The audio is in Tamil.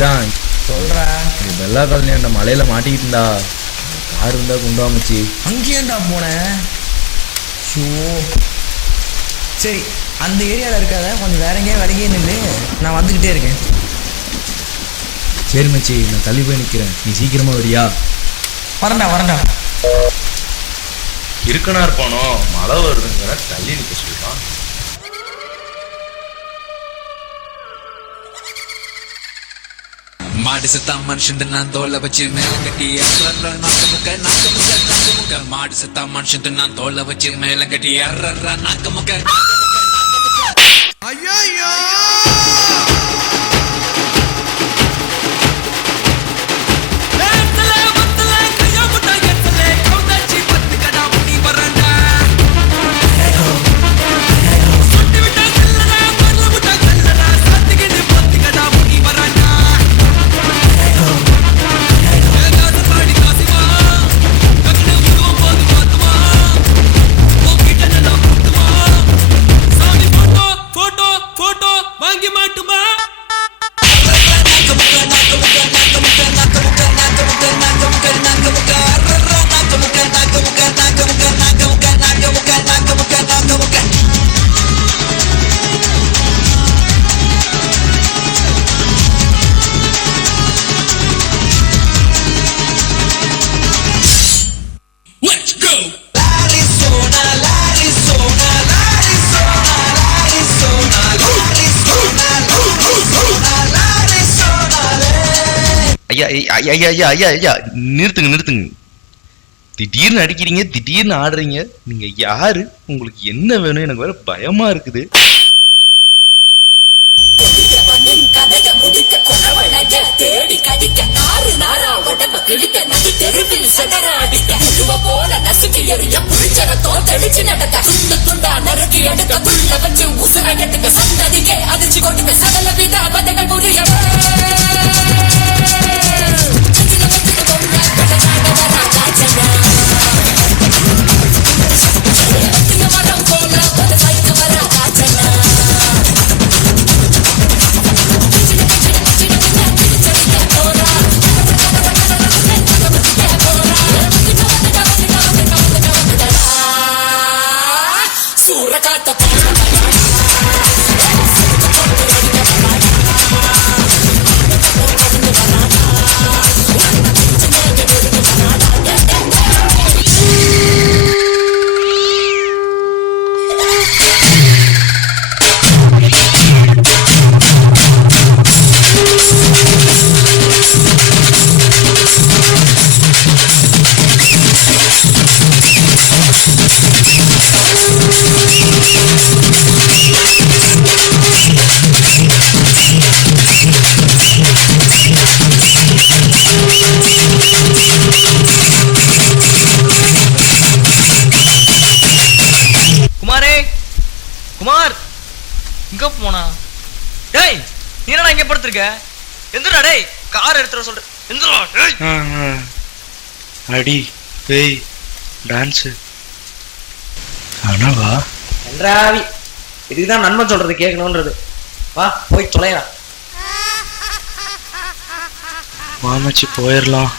மச்சான் சொல்றா. பெல்லா காலனி அந்த மலையில மாட்டிக்கிட்டு இருந்தா கார் இருந்தா கொண்டு வாமச்சி. அங்கேயேண்டா போனேன். ஷோ சரி, அந்த ஏரியாவில் இருக்காத, கொஞ்சம் வேற எங்கேயா விலகியே நில்லு, நான் வந்துக்கிட்டே இருக்கேன். சரி மச்சி, நான் தள்ளி போய் நிற்கிறேன், நீ சீக்கிரமா வரியா? வரண்டா. இருக்கனா இருப்பானோ, மழை வருதுங்கிற தள்ளி நிற்க சொல்லிட்டான். மாடு செத்தா மனுஷன் நான் தோலை வச்சு மேல கட்டி மாடு செத்தா மனுஷன் நான் தோலை வச்சு மேல கட்டி நாக்க முக்க. ஐயோ ஐயா நிறுத்துங்க. திடீர்னு அடிக்கிறீங்க, திடீர்னு ஆடுறீங்க. நீங்க யாரு? உங்களுக்கு என்ன வேணும்? எனக்கு வேற பயமா இருக்குது. குமார் இங்க போனா? டேய், நீ என்னடா இங்க படுத்துருக்க? எந்திரா டேய், கார் எடுத்துற சொல்ற. எந்திரா டேய். அடி பேய் டான்ஸ் ஆனாவா என்றாவி. இதுதான் நண்பன் சொல்றது கேட்கணும்ன்றது. வா போய் தொலைடா. மாமச்சி போயிடலாம்.